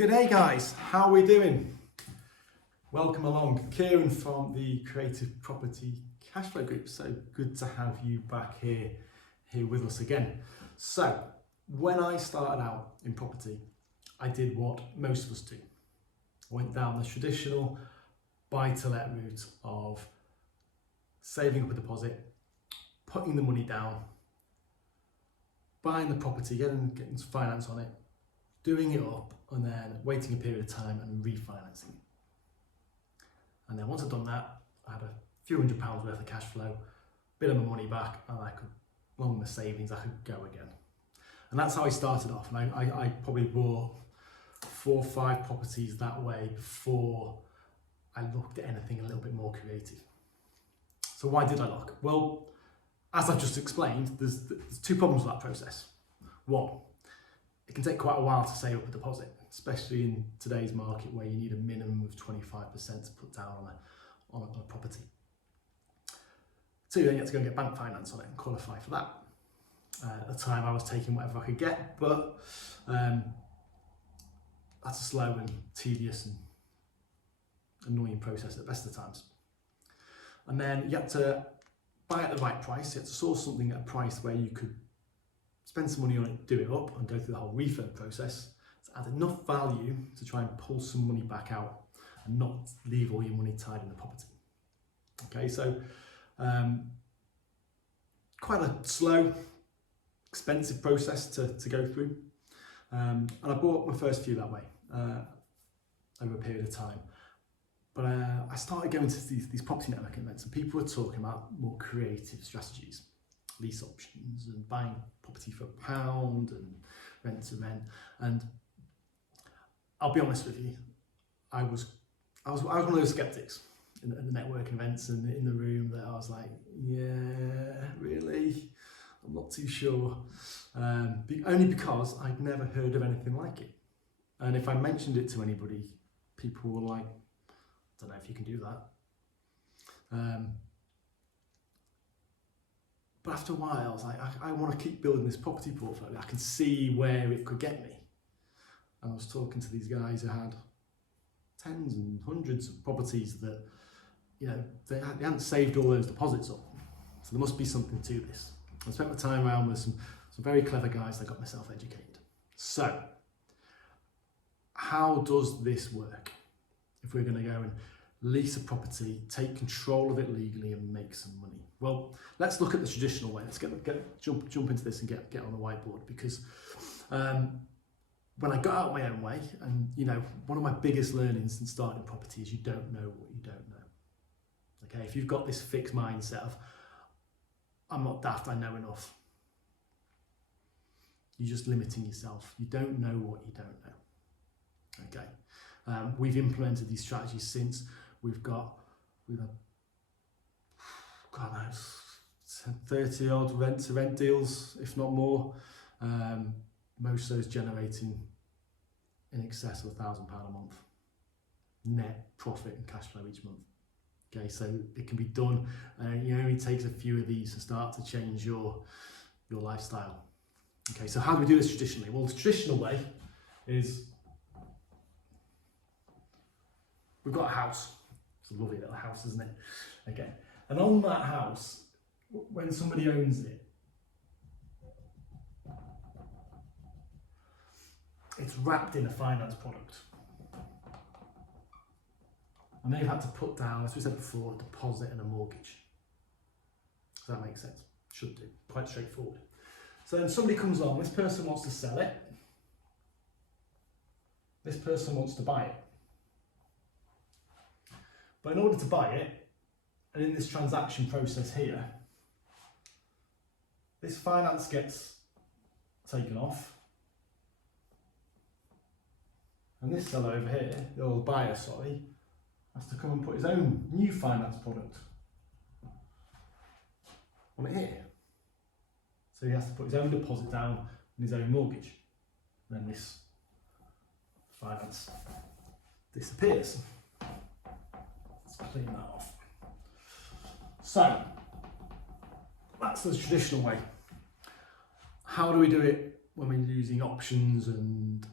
G'day guys, how are we doing? Welcome along, Kieran from the Creative Property Cashflow Group. So good to have you back here with us again. So when I started out in property, I did what most of us do. I went down the traditional buy-to-let route of saving up a deposit, putting the money down, buying the property, getting finance on it, doing it up, and then waiting a period of time and refinancing. And then once I'd done that, I had a few £100 worth of cash flow, bit of my money back, and I could, along with my savings, I could go again. And that's how I started off. And I probably bought 4 or 5 properties that way before I looked at anything a little bit more creative. So why did I look? Well, as I've just explained, there's 2 problems with that process. One, it can take quite a while to save up a deposit, especially in today's market where you need a minimum of 25% to put down on a property. 2, then you have to go and get bank finance on it and qualify for that. At the time I was taking whatever I could get, but that's a slow and tedious and annoying process at the best of times. And then you have to buy at the right price. You have to source something at a price where you could spend some money on it, do it up, and go through the whole refurb process to add enough value to try and pull some money back out and not leave all your money tied in the property. Okay, so quite a slow, expensive process to go through. And I bought my first few that way over a period of time. But I started going to these property networking events, and people were talking about more creative strategies, lease options and buying property for £1 and rent to rent. And I'll be honest with you, I was one of those skeptics in the networking events and in the room that I was like, yeah, really? I'm not too sure. Only because I'd never heard of anything like it. And if I mentioned it to anybody, people were like, I don't know if you can do that. But after a while, I was like, I want to keep building this property portfolio. I can see where it could get me. And I was talking to these guys who had tens and hundreds of properties that, you know, they hadn't saved all those deposits up. So there must be something to this. I spent my time around with some very clever guys that got myself educated. So, how does this work? If we're going to go and lease a property, take control of it legally and make some money. Well, let's look at the traditional way. Let's jump into this and get on the whiteboard, because when I got out my own way, and you know, one of my biggest learnings in starting property is you don't know what you don't know. Okay, if you've got this fixed mindset of I'm not daft, I know enough, you're just limiting yourself. You don't know what you don't know. Okay, we've implemented these strategies since. We've had 30 odd rent-to-rent deals, if not more. Most of those generating in excess of £1,000 a month net profit and cash flow each month. Okay, so it can be done. It only takes a few of these to start to change your lifestyle. Okay, so how do we do this traditionally? Well, the traditional way is we've got a house. It's a lovely little house, isn't it? Okay, and on that house, when somebody owns it, it's wrapped in a finance product. And they've had to put down, as we said before, a deposit and a mortgage. Does that make sense? Should do. Quite straightforward. So then somebody comes along, this person wants to sell it. This person wants to buy it. But in order to buy it, and in this transaction process here, this finance gets taken off. And this seller over here, or buyer, sorry, has to come and put his own new finance product on it here. So he has to put his own deposit down and his own mortgage. And then this finance disappears. Let's clean that off. So, that's the traditional way. How do we do it when we're using options and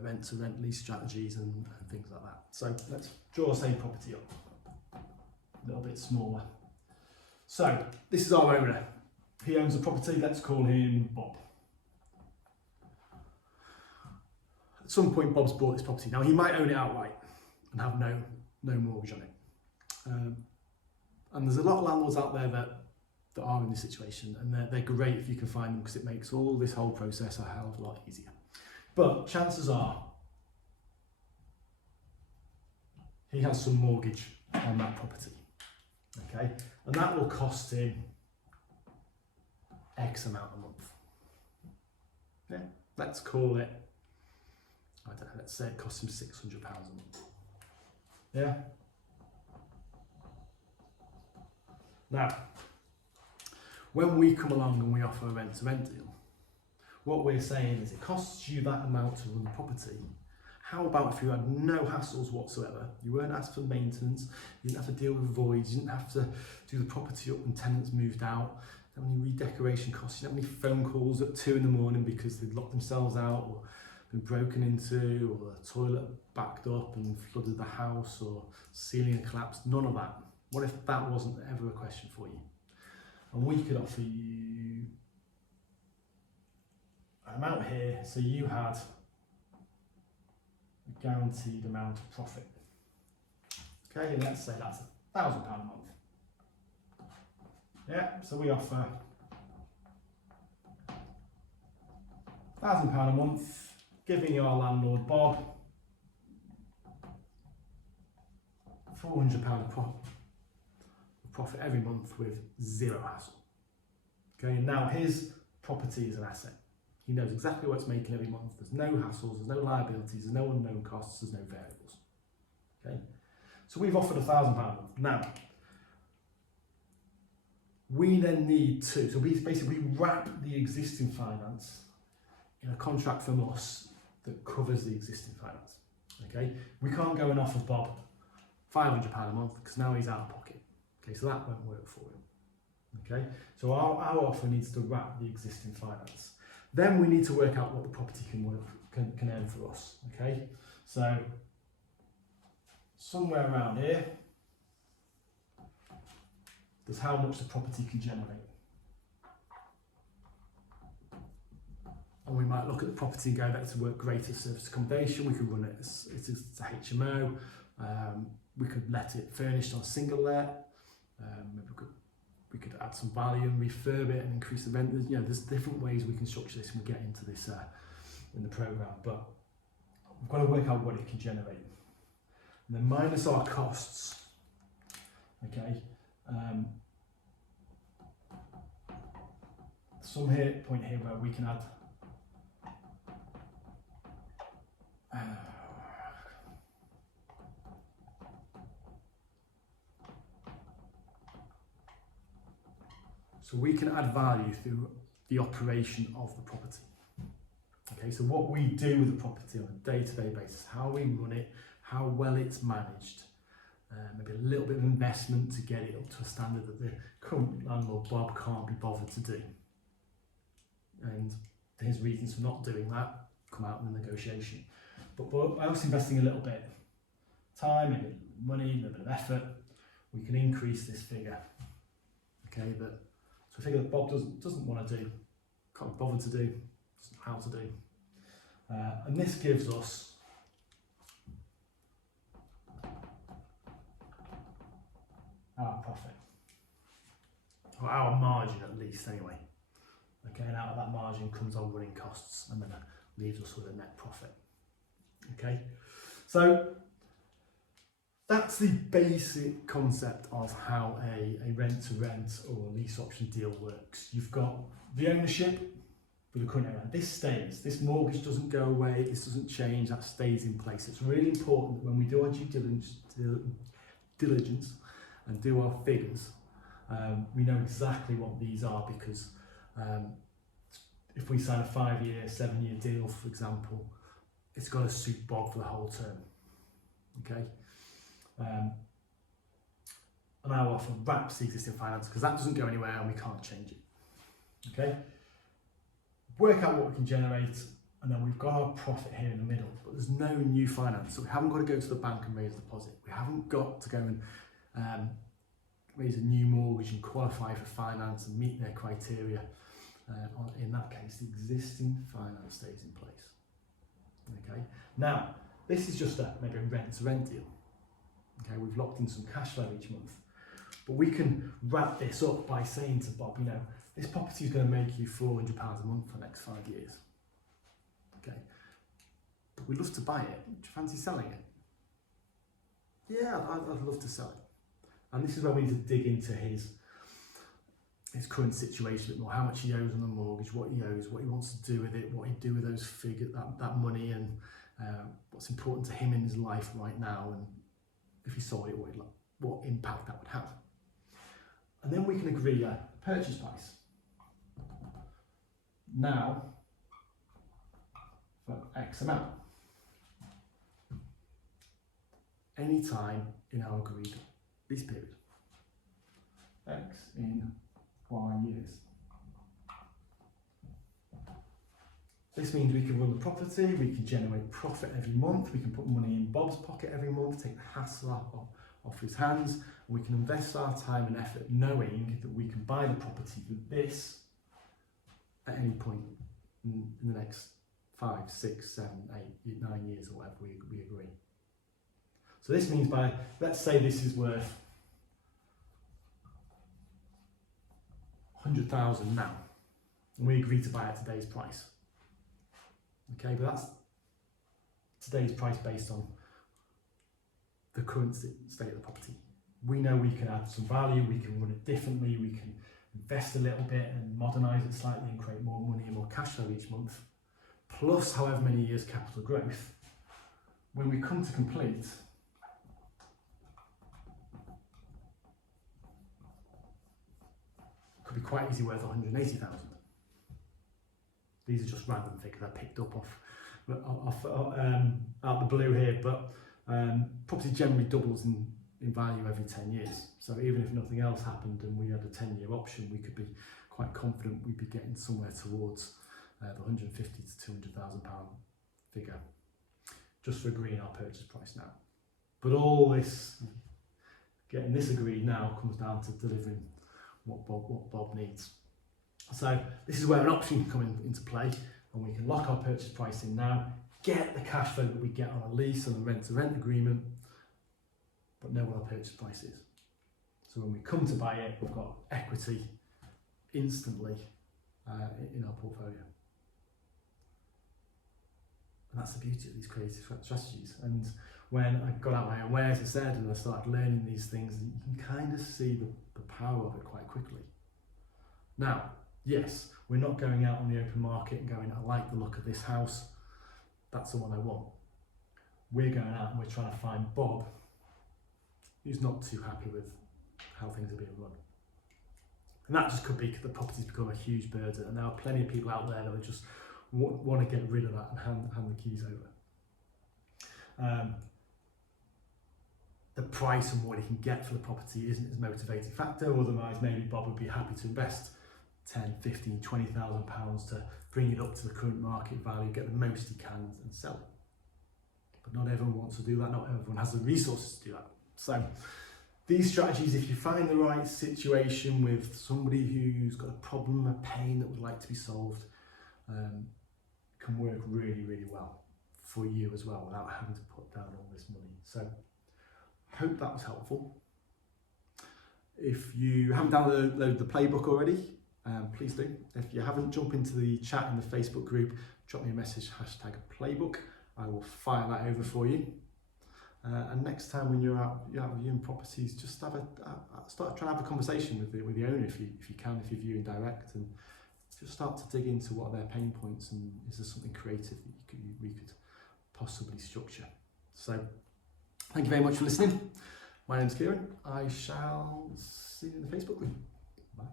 rent-to-rent lease strategies and things like that. So let's draw the same property up, a little bit smaller. So this is our owner. He owns the property. Let's call him Bob. At some point, Bob's bought this property. Now he might own it outright and have no mortgage on it. And there's a lot of landlords out there that are in this situation, and they're great if you can find them, because it makes all this whole process a hell of a lot easier. But chances are he has some mortgage on that property, okay? And that will cost him X amount a month. Yeah, let's call it, I don't know, let's say it costs him £600 a month. Yeah? Now, when we come along and we offer a rent-to-rent deal, what we're saying is it costs you that amount to run the property. How about if you had no hassles whatsoever? You weren't asked for maintenance, you didn't have to deal with voids, you didn't have to do the property up when tenants moved out, you didn't have any redecoration costs, you didn't have any phone calls at 2 in the morning because they'd locked themselves out or been broken into, or the toilet backed up and flooded the house, or ceiling collapsed. None of that. What if that wasn't ever a question for you? And we could offer you an amount here, so you had a guaranteed amount of profit. Okay, and let's say that's £1,000 a month. Yeah, so we offer £1,000 a month, giving our landlord Bob £400 of profit every month with zero hassle. Okay, now his property is an asset. He knows exactly what it's making every month. There's no hassles, there's no liabilities, there's no unknown costs, there's no variables. Okay, so we've offered £1,000 a month. Now, we then need to, so we basically wrap the existing finance in a contract from us that covers the existing finance. Okay, we can't go and offer Bob £500 a month because now he's out of pocket. Okay, so that won't work for him. Okay, so our offer needs to wrap the existing finance. Then we need to work out what the property can earn for us. Okay, so somewhere around here, there's how much the property can generate. And we might look at the property and go, that's work greater service accommodation. We could run it as a HMO. We could let it furnished on a single let. Maybe we could add some value and refurb it and increase the rent. You know, there's different ways we can structure this, and we'll get into this in the programme. But we've got to work out what it can generate. And then minus our costs. Okay. Some point here where we can add so we can add value through the operation of the property. Okay, so what we do with the property on a day-to-day basis, how we run it, how well it's managed, maybe a little bit of investment to get it up to a standard that the current landlord Bob can't be bothered to do. And his reasons for not doing that come out in the negotiation. But by us investing a little bit time, maybe money, a little bit of effort, we can increase this figure. Okay, so a figure that Bob doesn't want to do, can't be bothered to do, doesn't know how to do. And this gives us our profit, or our margin at least anyway. Okay, and out of that margin comes our running costs, and then it leaves us with a net profit. Okay, so that's the basic concept of how a rent-to-rent or a lease option deal works. You've got the ownership with the current owner. This stays. This mortgage doesn't go away. This doesn't change. That stays in place. It's really important that when we do our due diligence and do our figures, we know exactly what these are, because if we sign a 5-year, 7-year deal, for example, it's got to suit Bob for the whole term. Okay. And our offer wraps the existing finance, because that doesn't go anywhere and we can't change it. Okay, work out what we can generate, And then we've got our profit here in the middle, but there's no new finance. So we haven't got to go to the bank and raise a deposit. We haven't got to go and raise a new mortgage and qualify for finance and meet their criteria. In that case, the existing finance stays in place. Okay. Now, this is just maybe a rent-to-rent deal. Okay, we've locked in some cash flow each month, but we can wrap this up by saying to Bob, you know, this property is going to make you £400 a month for the next 5 years. Okay, but we'd love to buy it. Do you fancy selling it? Yeah, I'd love to sell it. And this is where we need to dig into his current situation a bit more, how much he owes on the mortgage, what he owes, what he wants to do with it, what he'd do with those figures, that money, and what's important to him in his life right now, and if he sold it, what impact that would have. And then we can agree a purchase price. Now, for X amount. Any time in our agreed lease period. X in Y years. This means we can run the property, we can generate profit every month, we can put money in Bob's pocket every month, take the hassle off his hands, and we can invest our time and effort knowing that we can buy the property with this at any point in the next 5, 6, 7, 8, 9 years or whatever we agree. So this means let's say this is worth 100,000 now, and we agree to buy at today's price. Okay, but that's today's price based on the current state of the property. We know we can add some value, we can run it differently, we can invest a little bit and modernise it slightly and create more money and more cash flow each month, plus however many years capital growth. When we come to complete, could be quite easily worth 180,000. These are just random figures I picked up out the blue here, but property generally doubles in value every 10 years. So even if nothing else happened and we had a 10-year option, we could be quite confident we'd be getting somewhere towards the 150 to 200,000 pound figure, just for agreeing our purchase price now. But all this, getting this agreed now, comes down to delivering what Bob needs. So this is where an option can come into play, and we can lock our purchase price in now, get the cash flow that we get on a lease and a rent-to-rent agreement, but know what our purchase price is. So when we come to buy it, we've got equity instantly in our portfolio. And that's the beauty of these creative strategies. And when I got out my own way, as I said, and I started learning these things, you can kind of see the power of it quite quickly. Now, yes, we're not going out on the open market and going, I like the look of this house, that's the one I want. We're going out and we're trying to find Bob, who's not too happy with how things are being run. And that just could be the property's become a huge burden, and there are plenty of people out there that would just want to get rid of that and hand the keys over. The price and what he can get for the property isn't his motivating factor, otherwise maybe Bob would be happy to invest 10, 15, 20,000 pounds to bring it up to the current market value, get the most he can and sell it. But not everyone wants to do that, not everyone has the resources to do that. So these strategies, if you find the right situation with somebody who's got a problem, a pain that would like to be solved, can work really, really well for you as well without having to put down all this money. So hope that was helpful. If you haven't downloaded the playbook already, please do. If you haven't, jump into the chat in the Facebook group, drop me a message, #playbook. I will fire that over for you. And next time when you're out viewing properties, just start trying to have a conversation with the owner if you can, if you're viewing direct, and just start to dig into what are their pain points and is there something creative that we could possibly structure. So thank you very much for listening. My name's Kieran. I shall see you in the Facebook group. Bye.